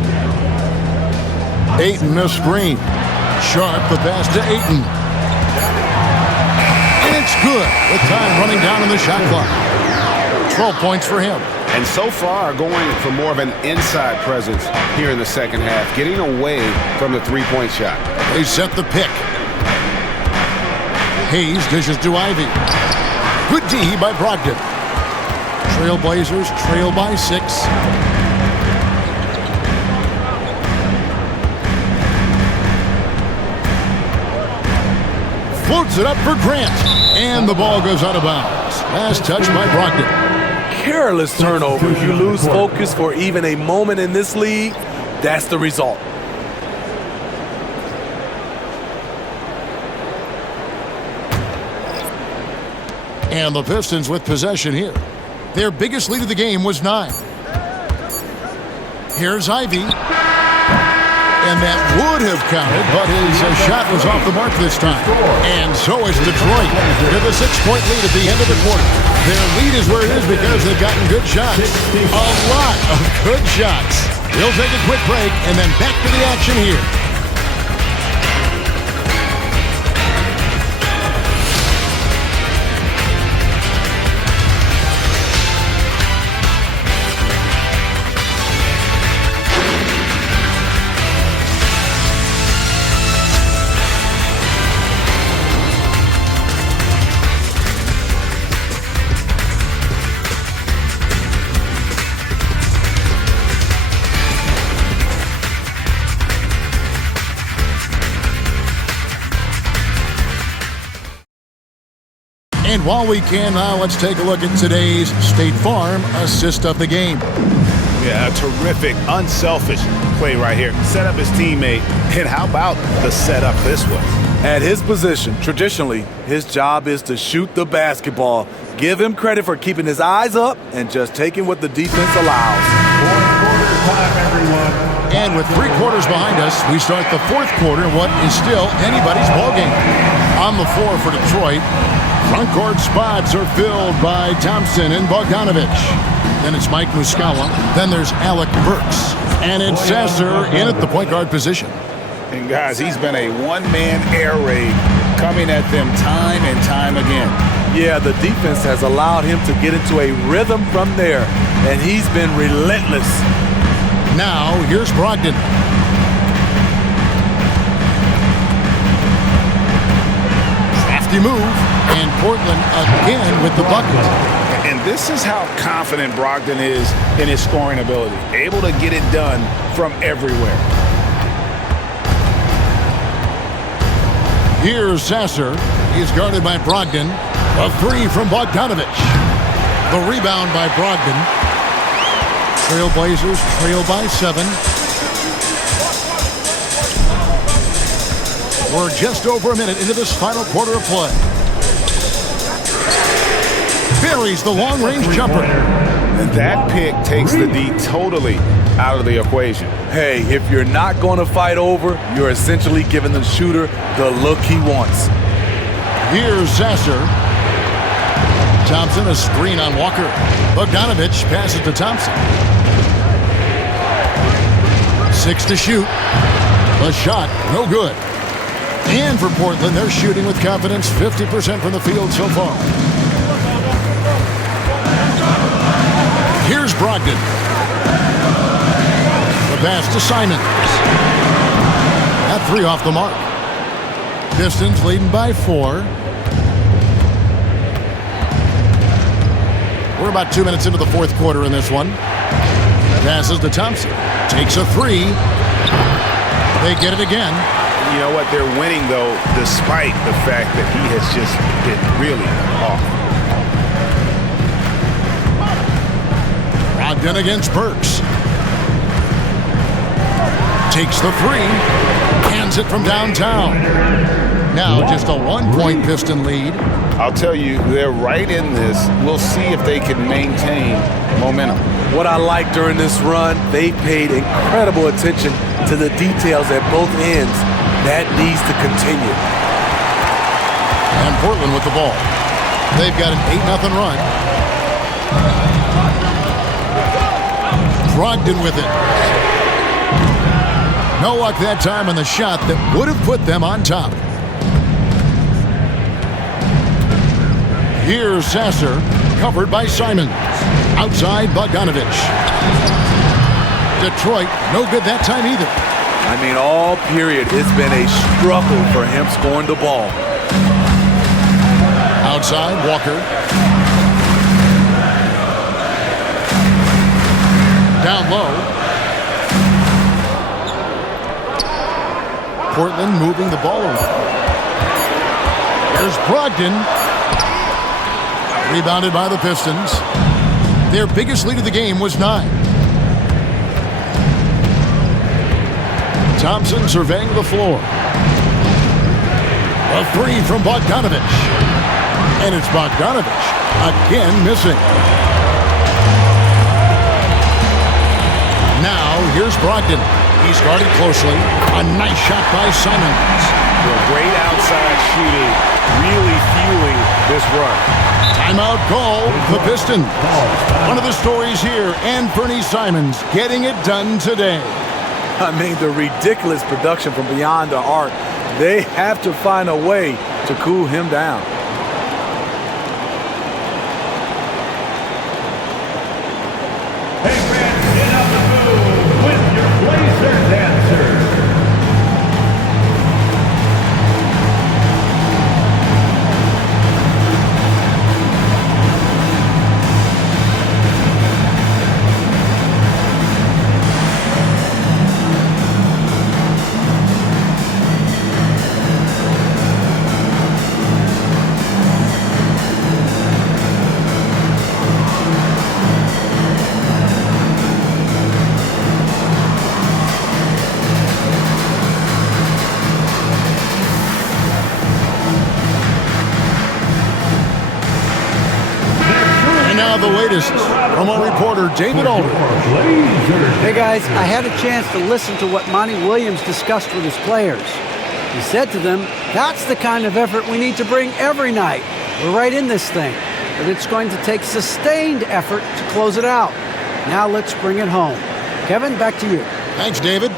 Ayton a screen. Sharp the pass to Ayton. And it's good with time running down on the shot clock. 12 points for him. And so far going for more of an inside presence here in the second half, getting away from the three-point shot. They set the pick. Hayes dishes to Ivy. Good D by Brogdon. Trailblazers trail by 6. Floats it up for Grant. And the ball goes out of bounds. Last touch by Brogdon. Careless turnover. You lose focus for even a moment in this league. That's the result. And the Pistons with possession here. Their biggest lead of the game was 9. Here's Ivy. And that would have counted, but his shot was off the mark this time. And so is Detroit with a 6-point lead at the end of the quarter. Their lead is where it is because they've gotten good shots. A lot of good shots. We'll take a quick break and then back to the action here. And while we can now, let's take a look at today's State Farm assist of the game. Yeah, a terrific, unselfish play right here. Set up his teammate, and how about the setup this way? At his position, traditionally, his job is to shoot the basketball. Give him credit for keeping his eyes up and just taking what the defense allows. And with 3 quarters behind us, we start the 4th quarter, what is still anybody's ballgame. On the floor for Detroit, front court spots are filled by Thompson and Bogdanovich. Then it's Mike Muscala. Then there's Alec Burks. And it's Sasser in at the point guard position. And guys, he's been a one-man air raid coming at them time and time again. Yeah, the defense has allowed him to get into a rhythm from there, and he's been relentless. Now, here's Brogdon. Crafty move, and Portland again with the bucket. And this is how confident Brogdon is in his scoring ability. Able to get it done from everywhere. Here's Sasser. He's guarded by Brogdon. A 3 from Bogdanovich. The rebound by Brogdon. Trailblazers trail by 7. We're just over a minute into this final quarter of play. Buries the long-range jumper. And that pick takes the D totally out of the equation. Hey, if you're not going to fight over, you're essentially giving the shooter the look he wants. Here's Sasser. Thompson, a screen on Walker. Bogdanovich passes to Thompson. 6 to shoot. The shot, no good. And for Portland, they're shooting with confidence, 50% from the field so far. Here's Brogdon. The pass to Simons. That 3 off the mark. Pistons leading by 4. We're about 2 minutes into the fourth quarter in this one. Passes to Thompson. Takes a 3. They get it again. You know what? They're winning, though, despite the fact that he has just been really off. Brogdon against Burks. Takes the 3. Hands it from downtown. Now just a 1-point Piston lead. I'll tell you, they're right in this. We'll see if they can maintain momentum. What I like during this run, they paid incredible attention to the details at both ends. That needs to continue. And Portland with the ball. They've got an 8-0 run. Brogdon with it. No luck that time on the shot that would have put them on top. Here's Sasser, covered by Simons. Outside, Bogdanovich. Detroit, no good that time either. I mean, all period, it's been a struggle for him scoring the ball. Outside, Walker. Down low. Portland moving the ball around. There's Brogdon. Rebounded by the Pistons. Their biggest lead of the game was 9. Thompson surveying the floor. A 3 from Bogdanovich. And it's Bogdanovich again missing. Now here's Brogdon. He's guarded closely. A nice shot by Simons. Great outside shooting, really fueling this run. Timeout call, the Pistons. One of the stories here, and Bernie Simons getting it done today. I mean, the ridiculous production from beyond the arc. They have to find a way to cool him down. Hey, fans, get up and move with your Blazer dancers. The latest from our reporter, David Aldridge. Hey guys, I had a chance to listen to what Monty Williams discussed with his players. He said to them, that's the kind of effort we need to bring every night. We're right in this thing, but it's going to take sustained effort to close it out. Now let's bring it home. Kevin, back to you. Thanks, David.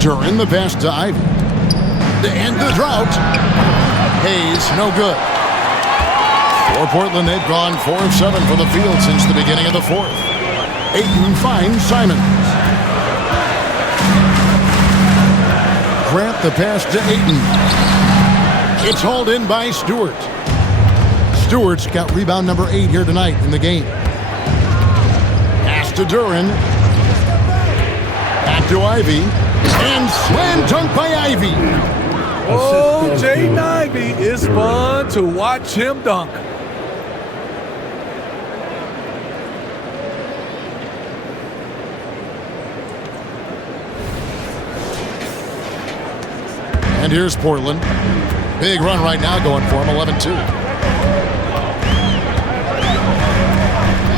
During the pass to Ivy. To end the drought. Hayes, no good. For Portland, they've gone 4 of 7 from the field since the beginning of the fourth. Ayton finds Simons. Grant the pass to Ayton. It's hauled in by Stewart. Stewart's got rebound number 8 here tonight in the game. Pass to Duran. Back to Ivy. And slam dunk by Ivy. Oh, Jaden Ivey, it's fun to watch him dunk. And here's Portland. Big run right now going for him, 11-2.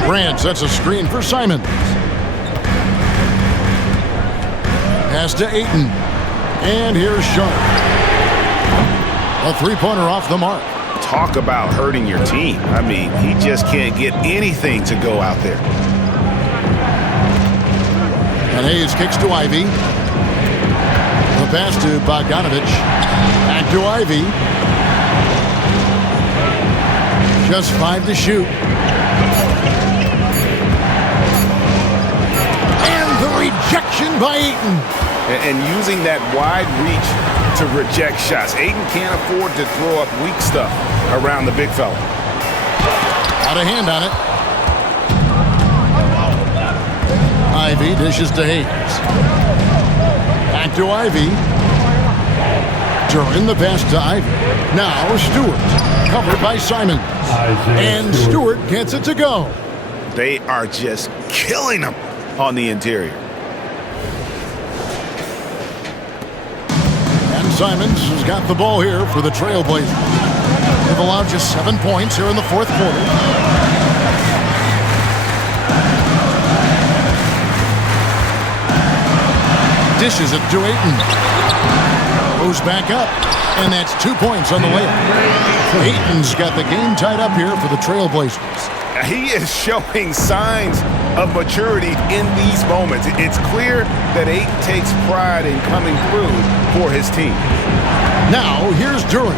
Grant sets a screen for Simons. Pass to Ayton. And here's Sharp. A three-pointer off the mark. Talk about hurting your team. I mean, he just can't get anything to go out there. And Hayes kicks to Ivy. The pass to Bogdanovich. Back to Ivy. Just 5 to shoot. And the rejection by Ayton. And using that wide reach to reject shots. Ayton can't afford to throw up weak stuff around the big fella. Out of hand on it. Ivy dishes to Hayes. Back to Ivy. Duran the pass to Ivy. Now Stewart. Covered by Simons. And Stewart gets it to go. They are just killing them on the interior. And Simons has got the ball here for the Trailblazers. They've allowed just 7 points here in the fourth quarter. Dishes it to Ayton. Goes back up. And that's 2 points on the layup. Ayton's got the game tied up here for the Trailblazers. He is showing signs of maturity in these moments. It's clear that Ayton takes pride in coming through for his team. Now, here's Duran.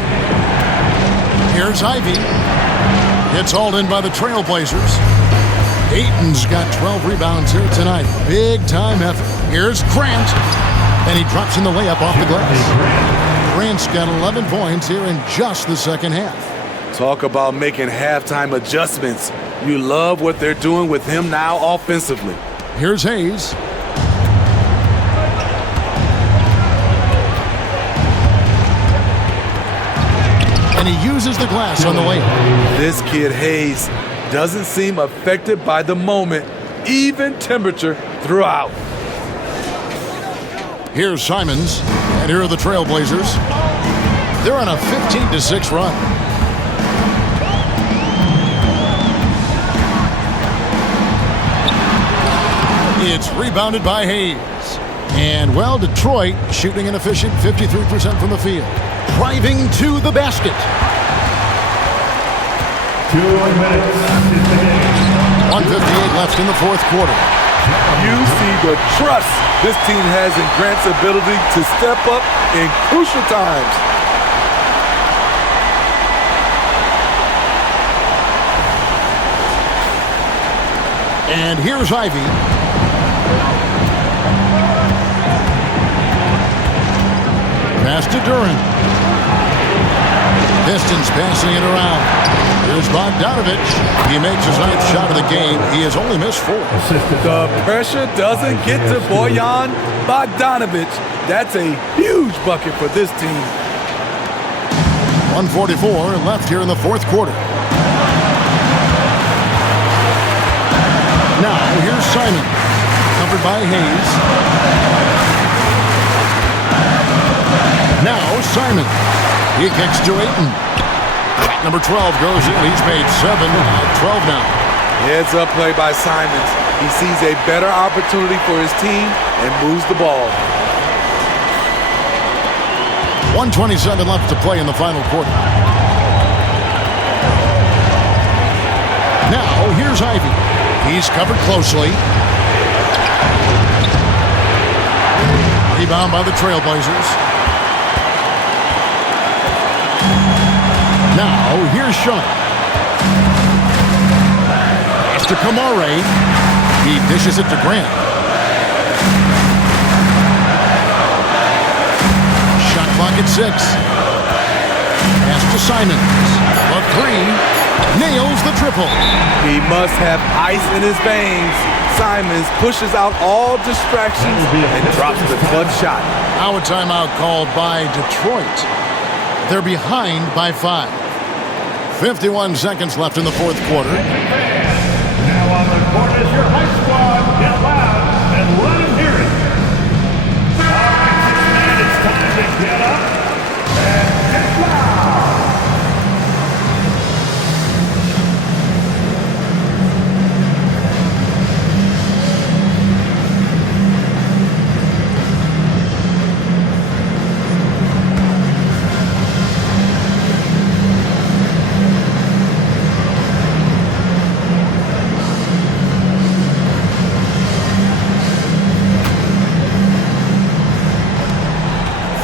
Here's Ivy. Gets hauled in by the Trailblazers. Ayton's got 12 rebounds here tonight. Big time effort. Here's Grant. And he drops in the layup off the glass. Grant's got 11 points here in just the second half. Talk about making halftime adjustments. You love what they're doing with him now offensively. Here's Hayes. And he uses the glass on the layup. This kid Hayes doesn't seem affected by the moment, even temperature throughout. Here's Simons, and here are the Trailblazers. They're on a 15-6 run. It's rebounded by Hayes. And, well, Detroit shooting an efficient 53% from the field. Driving to the basket. 2 minutes in the game. 1:58 left in the fourth quarter. You see the trust this team has in Grant's ability to step up in crucial times. And here's Ivy. Pass to Duran. Pistons passing it around. Here's Bogdanovich. He makes his 9th shot of the game. He has only missed 4. The pressure doesn't get to Bojan Bogdanovich. That's a huge bucket for this team. 1:44 left here in the fourth quarter. Now, here's Simon. Covered by Hayes. Now, Simon. He kicks to Ayton. Number 12 goes in. He's made 7 out of 12 now. Heads up play by Simons. He sees a better opportunity for his team and moves the ball. 1:27 left to play in the final quarter. Now, here's Ivy. He's covered closely. Rebound by the Trailblazers. Now, here's Sean. It's to Kamare. He dishes it to Grant. Shot clock at 6. Pass to Simons. A 3. Nails the triple. He must have ice in his veins. Simons pushes out all distractions and drops the clutch shot. Now a timeout called by Detroit. They're behind by 5. 51 seconds left in the fourth quarter. Now on the court is your high squad. Get loud and let him hear it. All right, man, it's time to get up and get loud.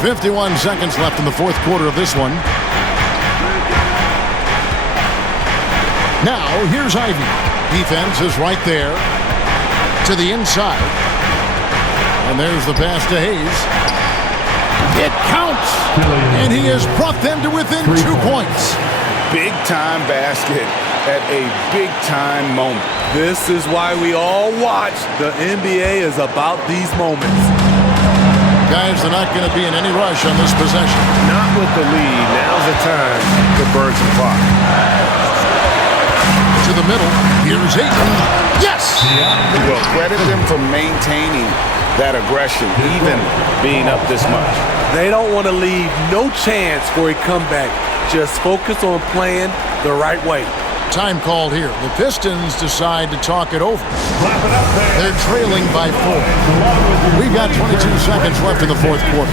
51 seconds left in the fourth quarter of this one. Now, here's Ivy. Defense is right there to the inside. And there's the pass to Hayes. It counts! And he has brought them to within 2 points. Big-time basket at a big-time moment. This is why we all watch. The NBA is about these moments. Guys, they're not going to be in any rush on this possession. Not with the lead. Now's the time to burn some clock. To the middle. Here's Ayton. Yes! Well, credit them for maintaining that aggression, even being up this much. They don't want to leave no chance for a comeback. Just focus on playing the right way. Time called here. The Pistons decide to talk it over. They're trailing by 4. We've got 22 seconds left in the fourth quarter.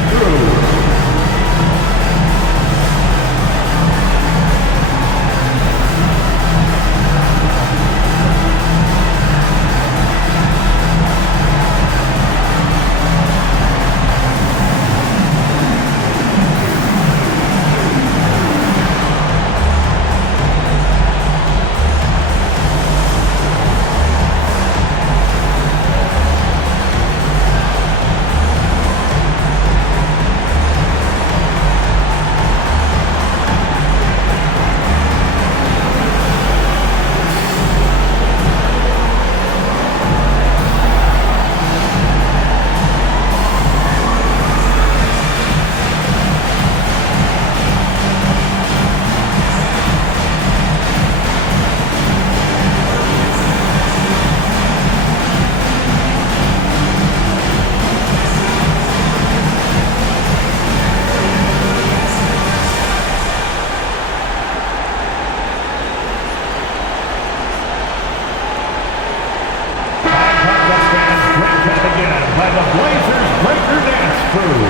By the Blazers Breaker Dance Crew.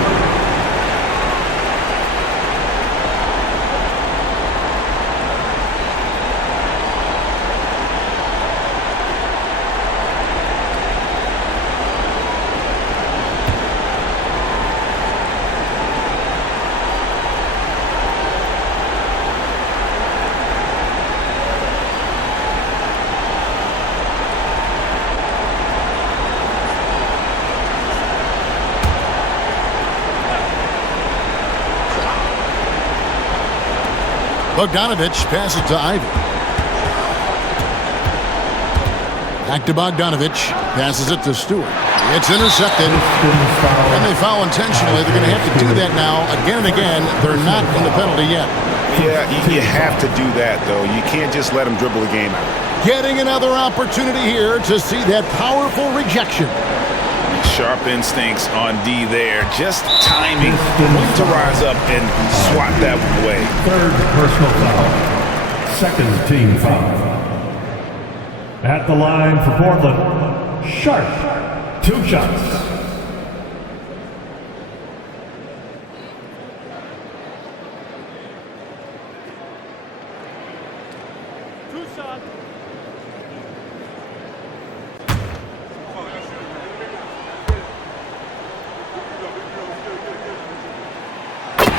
Bogdanovich passes to Ivy. Back to Bogdanovich. Passes it to Stewart. It's intercepted. And they foul intentionally. They're going to have to do that now again and again. They're not in the penalty yet. Yeah, you have to do that, though. You can't just let them dribble the game out. Getting another opportunity here to see that powerful rejection. Sharp instincts on D there. Just timing when to rise up and swat that one away. Third personal foul. Second team foul. At the line for Portland, Sharp. 2 shots.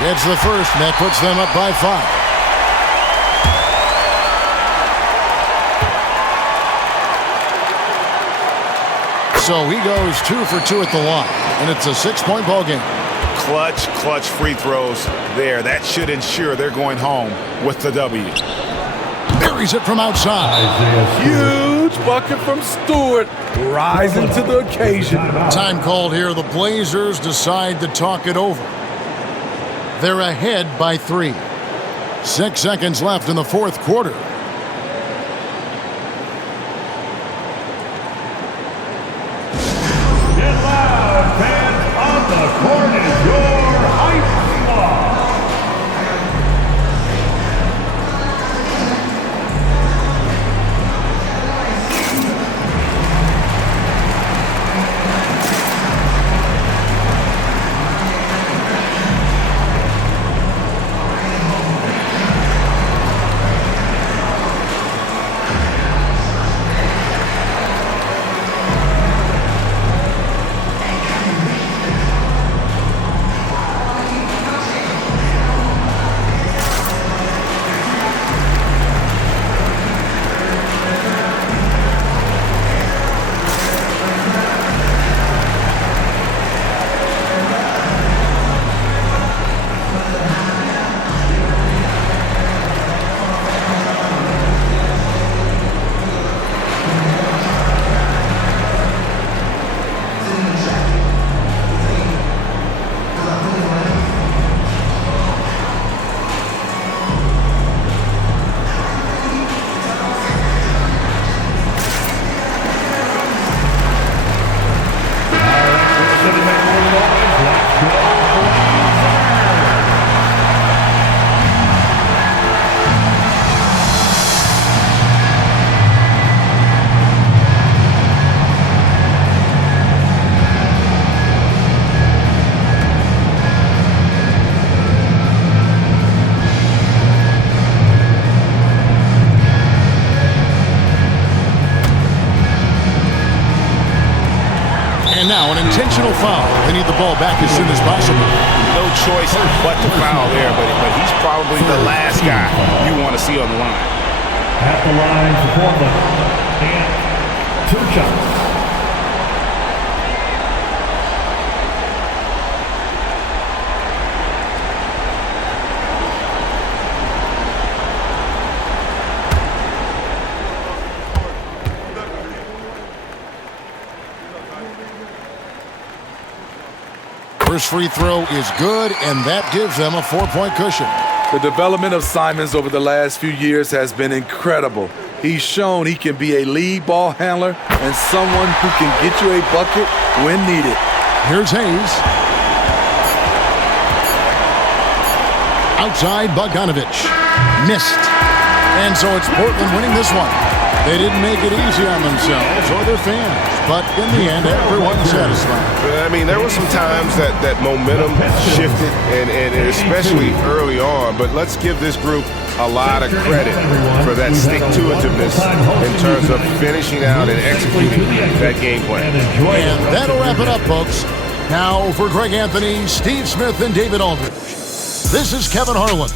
It's the first, and that puts them up by 5. So he goes 2 for 2 at the line, and it's a 6-point ball game. Clutch free throws there. That should ensure they're going home with the W. Buries it from outside. Huge bucket from Stewart, rising to the occasion. Time called here. The Blazers decide to talk it over. They're ahead by 3. 6 seconds left in the fourth quarter. Get loud, fans. On the court is your hype squad. And now an intentional foul. They need the ball back as soon as possible. No choice but to foul there, but he's probably the last guy you want to see on the line. At the line for Portland. And 2 shots. First free throw is good, and that gives them a 4-point cushion. The development of Simons over the last few years has been incredible. He's shown he can be a lead ball handler and someone who can get you a bucket when needed. Here's Hayes. Outside, Bogdanovich. Missed. And so it's Portland winning this one. They didn't make it easy on themselves or their fans, but in the end, everyone's satisfied. I mean, there were some times that momentum shifted, and especially early on, but let's give this group a lot of credit for that stick-to-itiveness in terms of finishing out and executing that game plan. And that'll wrap it up, folks. Now for Greg Anthony, Steve Smith, and David Aldridge. This is Kevin Harlan.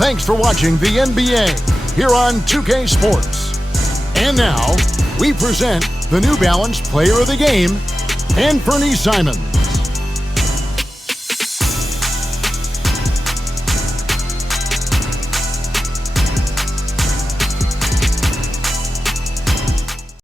Thanks for watching the NBA here on 2K Sports. And now, we present the New Balance Player of the Game, Anthony Simons.